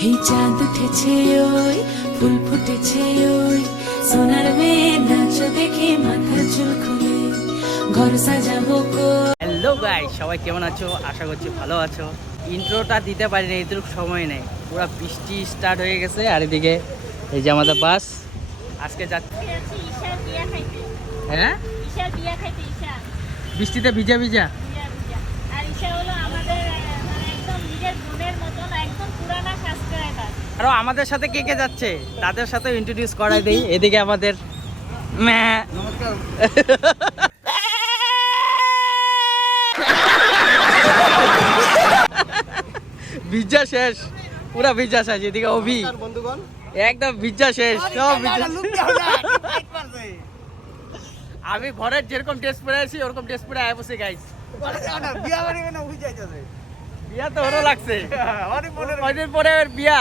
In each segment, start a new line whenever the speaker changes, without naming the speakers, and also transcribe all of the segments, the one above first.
এই চাঁদ উঠেছে ওই ফুল ফুটেছে ওই। সোনার মেয়ে নাচ দেখে মাথা চুল খুলে ঘর সাজাবো কো
হ্যালো গাই সবাই কেমন আছো? আশা করছি ভালো আছো। ইন্ট্রোটা দিতে পারি না এটুকু সময় নেই। পুরো বৃষ্টি স্টার্ট হয়ে গেছে আর এদিকে এই যে আমাদের বাস। আজকে যাচ্ছে হ্যাঁ? বৃষ্টিতে ভিজা ভিজা
বিয়া বিয়া আর ঈশা হলো আমাদের আহ, মানে একদম নিজের বোনের মতন একদম পুরানা
আরও আমাদের সাথে কে কে যাচ্ছে? তাদের সাথে ইন্ট্রোডিউস করাই দেই। এদিকে আমাদের। ভিজা শেষ। পুরা ভিজা শেষ। এদিকে অভি।
বন্ধুগণ
একদম ভিজা শেষ। সব ভিজা। আমি ঘরের যেরকম ড্রেস পরে আছি ওরকম ড্রেস পরে আয় বসে গাইছি
বিয়া মানে
বিয়া তো ওরও লাগছে। কয়দিন পরে বিয়া?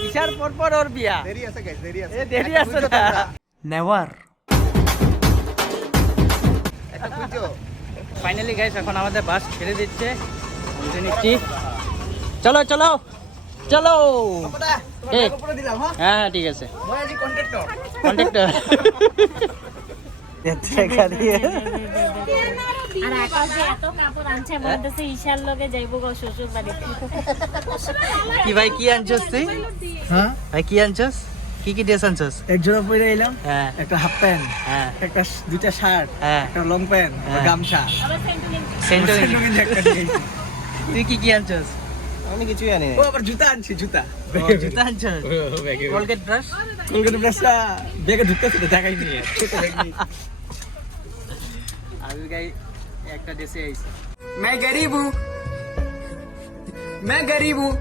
ঈশার পর পর ওর বিয়া।
দেরি আছে গাইস দেরি আছে।
এ দেরি আছে
বুঝছ
না।
তোমরা? একটা বুঝছ
ফাইনালি গাইস এখন আমাদের বাস ছেড়ে দিচ্ছে। উঠে নিচ্ছি। চলো চলো চলো।
হ্যাঁ?
হ্যাঁ হ্যাঁ ঠিক আছে।
কন্ট্রাক্টর
কন্ট্রাক্টর
আর আকাশ যে এত কাপড় আনছে বলতেছে ঈশার লগে যাইবো গো শ্বশুর বাড়িতে
কি ভাই কি আনছস তুই?
হ্যাঁ?
ভাই কি আনছস? কি কি ড্রেস আনছস?
এক জোড়া পরে এলাম
হ্যাঁ।
একটা হাফ প্যান্ট
হ্যাঁ।
একটা দুইটা শার্ট
হ্যাঁ।
একটা লং প্যান্ট
হ্যাঁ।
গামছা।
আবার সেন্টিমেন্ট
সেন্টো
সেন্টুমেন্ট একটা নিয়ে এসেছি।
তুই কি কি আনছস?
আমি কিছুই আনি ও আবার জুতা আনছি জুতা।
জুতা আনছস? কলগেট ব্রাশ
কলকাতা ব্রাশটা ব্যাগে ঢুকতেছে নিয়ে।
আমি গাই একটা ড্রেসে আইছি
मैं गरीब हूँ मैं गरीब हूँ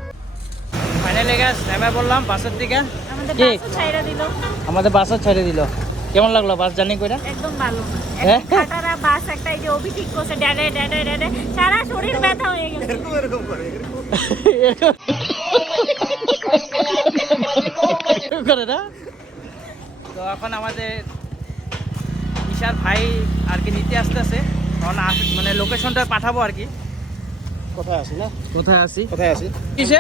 ফাইনালি গাছ নেমে বললাম বাসের দিকে
আমাদের
কি?
বাসও ছাইরা দিল
আমাদের বাসও ছেড়ে দিল কেমন লাগলো বাস জার্নি করে
একদম ভালো না
হ্যাঁ?
একদম খাটারা বাস একটা এই যে অভিঠিক করছে ড্যাডে ড্যাডে ড্যাডে সারা শরীর ব্যথা হয়ে গেছে
এরকম এরকম করে এরকম
করে না তো এখন আমাদের ঈশার ভাই আর কি নিতে আসতেছে এখন মানে লোকেশনটা পাঠাবো আর কি।
কোথায় আছি না?
কোথায় আছি?
কোথায় আসি
কিসে?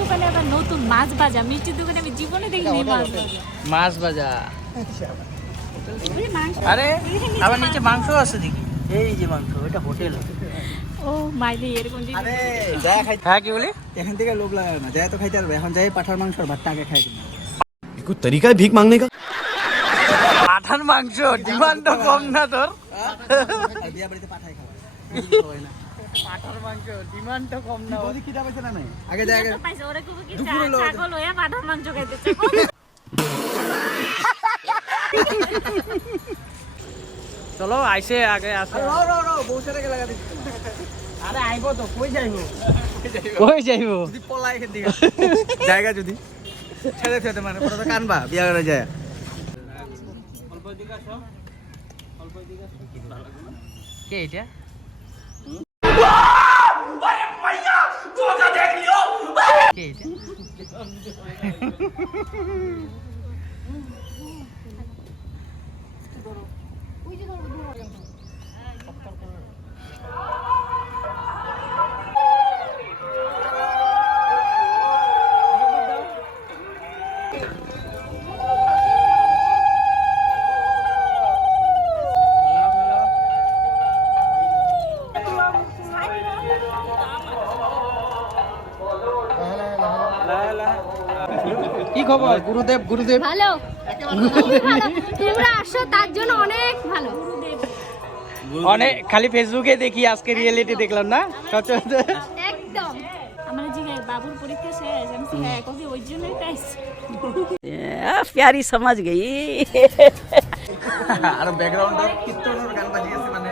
দোকানে আবার নতুন মাছ ভাজা। মিষ্টির দোকানে আমি জীবনে দেখিনি মাছ ভাজা।
মাছ ভাজা। আরে আবার নিচে মাংস। আছে দেখি এই যে মাংস এটা হোটেল হ্যাঁ,
থেকে খাইতে এখন যাই খাই
ভিক
মাংনে মাংস ডিমান্ড কম না তোর।
হ্যাঁ? বিয়া বাড়িতে
পাঠার মাংস ডিমান্ড কম না।
ওদিক কি দাবাইছে না নাই? আগে যাই আগে
পাইছে ওরে কুবু কি ছাগল হয়ে পাঠার মাংস খাইতেছে
চলো আইসে আগে আসে।
রো রো রো বউ সাথে লাগা দিচ্ছি
আরে আইবো তো কই যাইবো? কই যাইবো?
যদি পলাই এখান থেকে। জায়গা যদি। ছেড়ে ছেড়ে মানে পরে তো কানবা বিয়া করে যায়।
কে এটা খবর? গুরুদেব গুরুদেব।
ভালো। তোমরা আসো তার জন্য অনেক ভালো।
অনেক খালি ফেসবুকে দেখি আজকে রিয়েলিটি দেখলাম না? সচরাচর।
একদম।
আমার জিগায় বাবুর পরীক্ষা শেষ আমি হ্যাঁ কবি ওই জন্যই তাই
প্যারি সমাজ গই।
আর ব্যাকগ্রাউন্ড কীর্তনের গান বাজিয়ে মানে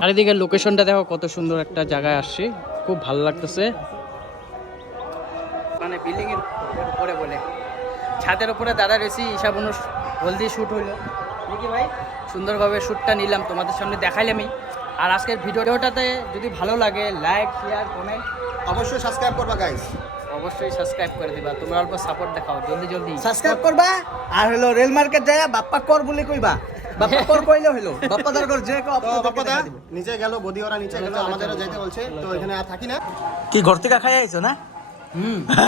চারিদিকে লোকেশনটা দেখো কত সুন্দর একটা জায়গায় আসছি। খুব ভালো লাগতেছে। মানে বিল্ডিং এর উপরে বলে। ছাদের উপরে দাঁড়া রয়েছি ঈশা বনু হলদি শ্যুট হইল। দেখি ভাই সুন্দরভাবে শ্যুটটা নিলাম তোমাদের সামনে দেখাইলামই। আর আজকের ভিডিওটাতে যদি ভালো লাগে লাইক শেয়ার কমেন্ট
অবশ্যই সাবস্ক্রাইব করবা গাইস
অবশ্যই সাবস্ক্রাইব করে দিবা তোমরা অল্প সাপোর্ট দেখাও জলদি জলদি।
সাবস্ক্রাইব করবা আর হলো রেল মার্কেট যায় বাপ্পা কর বলে কইবা। বাপ্পা কর কইলে হলো বাপ্পা দার কর যে কো বাপ্পা দা
নিচে গেল বদি ওরা নিচে গেল আমাদেরও যাইতে বলছে তো এখানে আর থাকি না।
কি ঘর থেকে খাই আইছো না?
হুম।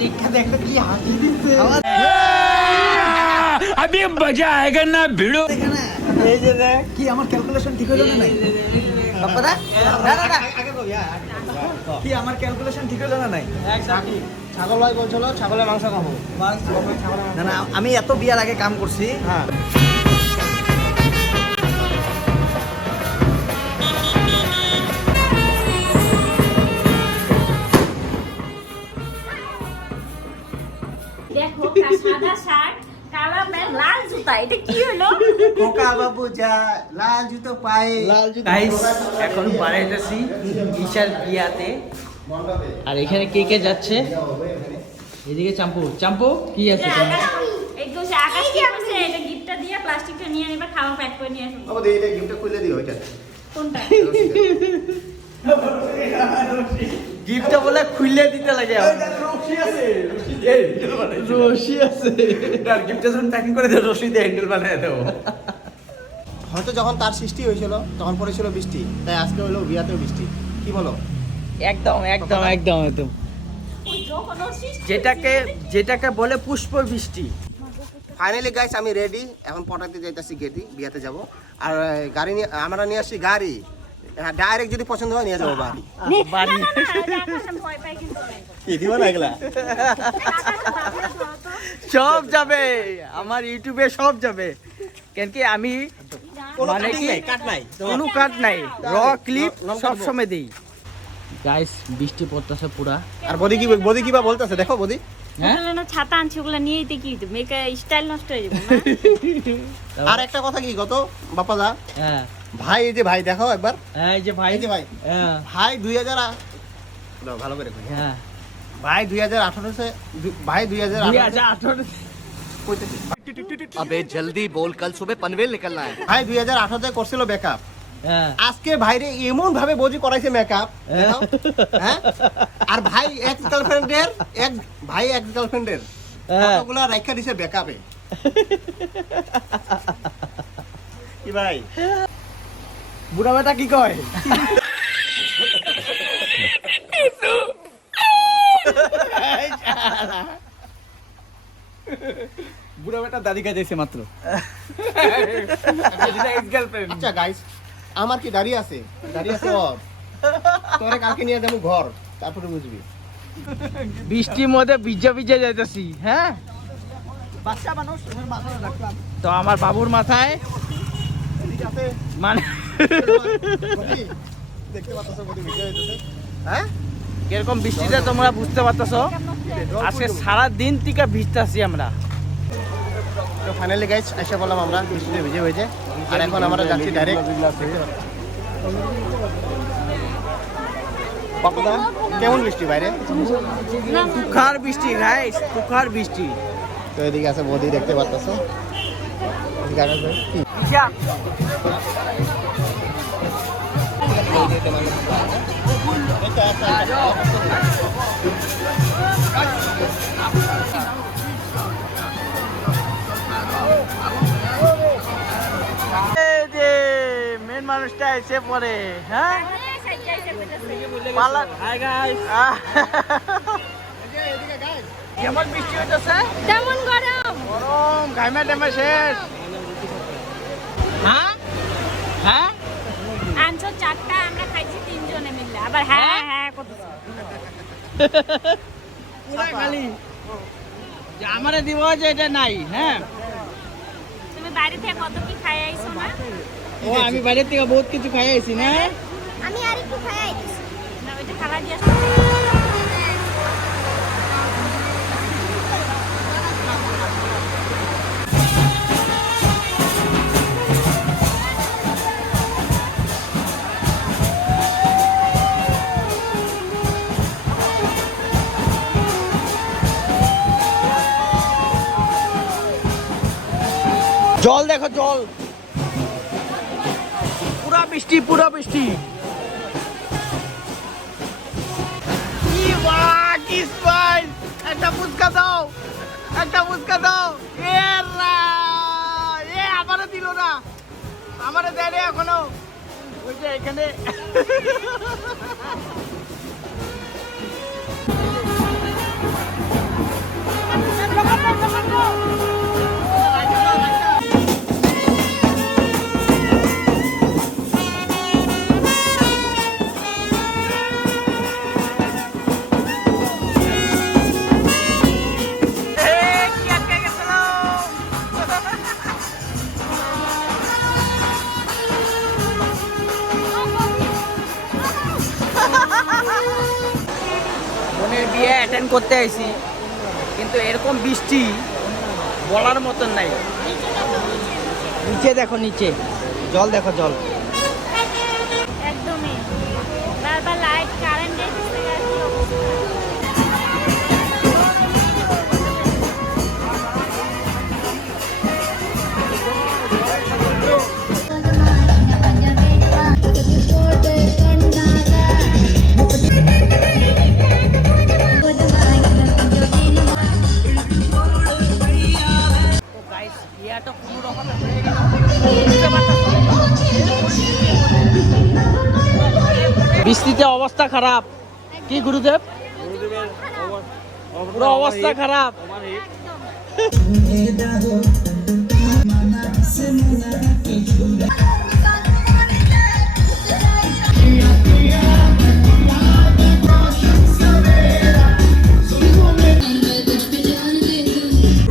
দীক্ষা দেখো কি হাসি দিচ্ছে
এই যে দেখ কি আমার ক্যালকুলেশন ঠিক হলো না না না না কি আমার ক্যালকুলেশন ঠিক হলো না নাই
ছাগল বলছিল ছাগলের মাংস খাব।
না না আমি এত বিয়ার আগে কাম করছি।
হ্যাঁ।
দেখো সাদা শার্ট কালা প্যান্ট লাল জুতা। এটা কি হলো?
খোকা বাবু যা লাল জুতো পায়ে। লাল জুতো
গাইস এখন বাড়াইতেছি ঈশার বিয়াতে। আর এখানে কে কে যাচ্ছে? এদিকে চাম্পু। চাম্পু কি আছে
এটা আকাশ কি আছে গিফটটা দিয়ে প্লাস্টিকটা নিয়ে নিবা খাওয়া প্যাক করে নিয়ে আসব।
বাবু এটা গিফটটা খুলে দিও ওইটা
কোনটা?
গিফটটা বলে খুলে দিতে লাগে। আমার।
রশি আছে আর গিফটে যখন প্যাকিং করে দেবো রশি দিয়ে হ্যান্ডেল বানিয়ে দেবো
হয়তো যখন তার সৃষ্টি হয়েছিল তখন পড়েছিল বৃষ্টি তাই আজকে হলো বিয়াতেও বৃষ্টি। কি বলো?
একদম একদম একদম একদম। যেটাকে যেটাকে বলে পুষ্প বৃষ্টি।
ফাইনালি গাইস আমি রেডি এখন পটাতে যাইতাছি গেটি বিয়াতে যাব। আর গাড়ি নিয়ে আমরা নিয়ে আসছি গাড়ি। ডাইরেক্ট যদি পছন্দ হয় নিয়ে যাব বাড়ি।
বাড়ি।
কি দিব না এগুলা।
সব যাবে আমার ইউটিউবে সব যাবে। কেন কি আমি মানে কি কোনো কাট নাই র ক্লিপ সব সময় দিই। গাইস বৃষ্টি পড়তেছে পুরা।
আর বদি কি বদি কিবা বলতেছে? দেখো বদি।
হ্যাঁ?
ছাতা আনছি ওগুলো কি মেয়েকে স্টাইল নষ্ট হয়ে যাবে
আর একটা কথা কি গত বাপ্পা দা?
হ্যাঁ।
ভাই এই যে ভাই দেখো একবার।
হ্যাঁ এই যে ভাই।
এই যে ভাই।
হ্যাঁ।
ভাই দুই হাজার ভালো করে
হ্যাঁ।
ভাই দুই হাজার আঠারোশে ভাই দুই হাজার
আঠারো
আবে জলদি বল কাল সুবে পনভেল নিকলনা হ্যায়।
ভাই 2018 তে আঠারোতে করছিল
ব্যাকআপ
আজকে ভাইরে এমন ভাবে বজি করাইছে মেকআপ হ্যাঁ।, হ্যাঁ। আর ভাই এক গার্লফ্রেন্ডের এক ভাই এক গার্লফ্রেন্ডের
হ্যাঁ।
কতগুলা রাইখা দিছে মেকআপে কি ভাই?
বুড়া বেটা কি কয়?
বুড়া বেটা দাদি খাইতেছে মাত্র।
আচ্ছা গাইস আমার কি দাঁড়িয়ে আছে? দাঁড়িয়ে আছে ওর। তোরে কালকে নিয়ে যাব ঘর। তারপরে বুঝবি।
বৃষ্টির মধ্যে ভিজে ভিজে যাইতেছি হ্যাঁ? তো আমার বাবুর মাথায়? মানে
হ্যাঁ
কীরকম বৃষ্টিতে তোমরা বুঝতে পারতেছো? আজকে সারা দিন থেকে ভিজতেছি আমরা।
তো ফাইনালি গাইস এসে বললাম আমরা বৃষ্টিতে ভিজে হয়েছে। আর এখন আমরা যাচ্ছি ডাইরেক্ট কেমন বৃষ্টি বাইরে?
তুখার বৃষ্টি গাইস তুখার বৃষ্টি।
তো এদিকে আছে বদি দেখতে পাচ্ছ
মেন মানুষটা এসে পড়ে হ্যাঁ? কেমন বৃষ্টি হইতেছে?
তেমন গরম।
গরম ঘামে টেমে শেষ। হ্যাঁ? হ্যাঁ?
তিনজনে আবার হ্যাঁ? হ্যাঁ কত
পুরা খালি। যে আমারে দিব যে এটা নাই হ্যাঁ?
তুমি বাড়ি থেকে কত কি খাই আইছো না?
ও আমি বাইরে থেকে বহুত কিছু খাই আইছি না?
আমি আর একটু খাই
না ওইটা খালা দিয়ে
জল দেখো জল পুরা বৃষ্টি পুরা বৃষ্টি একটা ফুচকা দাও একটা ফুচকা দাও এ এ আমারও দিল না আমারও দেয় রে এখনও ওই যে এখানে বোনের করতে আইছি কিন্তু এরকম বৃষ্টি বলার মতন নাই। নিচে দেখো নিচে। জল দেখো জল। বৃষ্টিতে অবস্থা খারাপ। কি গুরুদেব? পুরো অবস্থা খারাপ।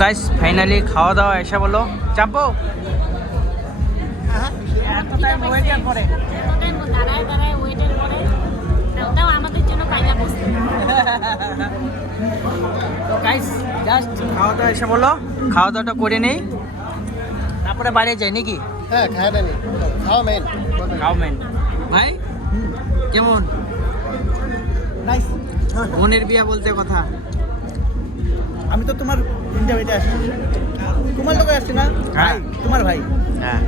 গাইস ফাইনালি খাওয়া দাওয়া এসে বলো চাপো তো গাইস জাস্ট খাওয়া দাওয়া এসে বলো খাওয়া দাওয়াটা করে নেই। তারপরে যাই নাকি?
হ্যাঁ খাওয়া মেন
খাও মেন ভাই কেমন? বোনের বিয়া বলতে কথা।
আমি তো তোমার ইন্ডিয়া বেটে আসছি। তোমার লোকে আসছি না?
হ্যাঁ।
ভাই। তোমার ভাই।
হ্যাঁ।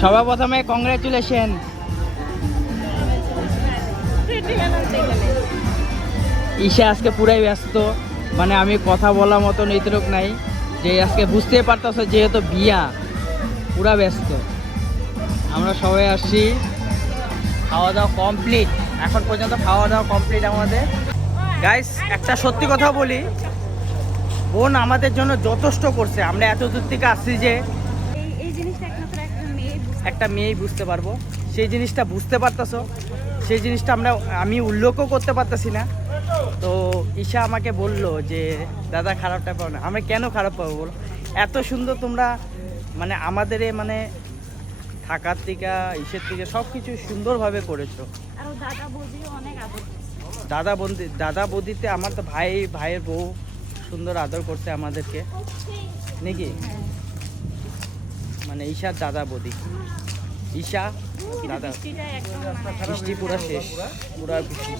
সবার প্রথমে কংগ্রেচুলেশন ঈশা আজকে পুরাই ব্যস্ত। মানে আমি কথা বলার মতো নেতরক নাই। যে আজকে বুঝতে পারতেছে যেহেতু বিয়া পুরা ব্যস্ত। আমরা সবাই আসছি। খাওয়া দাওয়া কমপ্লিট এখন পর্যন্ত খাওয়া দাওয়া কমপ্লিট আমাদের। গাইস একটা সত্যি কথা বলি বোন আমাদের জন্য যথেষ্ট করছে। আমরা এত দূর থেকে আসছি যে
একটা
মেয়েই বুঝতে পারব। সেই জিনিসটা বুঝতে পারতাছো। সেই জিনিসটা আমরা আমি উল্লেখও করতে পারতাছি না। তো ঈশা আমাকে বলল যে দাদা খারাপটা পাবো না। আমরা কেন খারাপ পাবো বলো? এত সুন্দর তোমরা মানে আমাদের মানে থাকার থেকে ইসের থেকে সব কিছু সুন্দরভাবে করেছ।
আর দাদা অনেক আদর।
দাদা বন্দি, দাদা বৌদিতে আমার তো ভাই, ভাইয়ের বউ সুন্দর আদর করছে আমাদেরকে। নাকি? মানে ঈশার দাদা বদি। ঈশা, দাদা। বৃষ্টি পুরা শেষ। পুরা বৃষ্টি।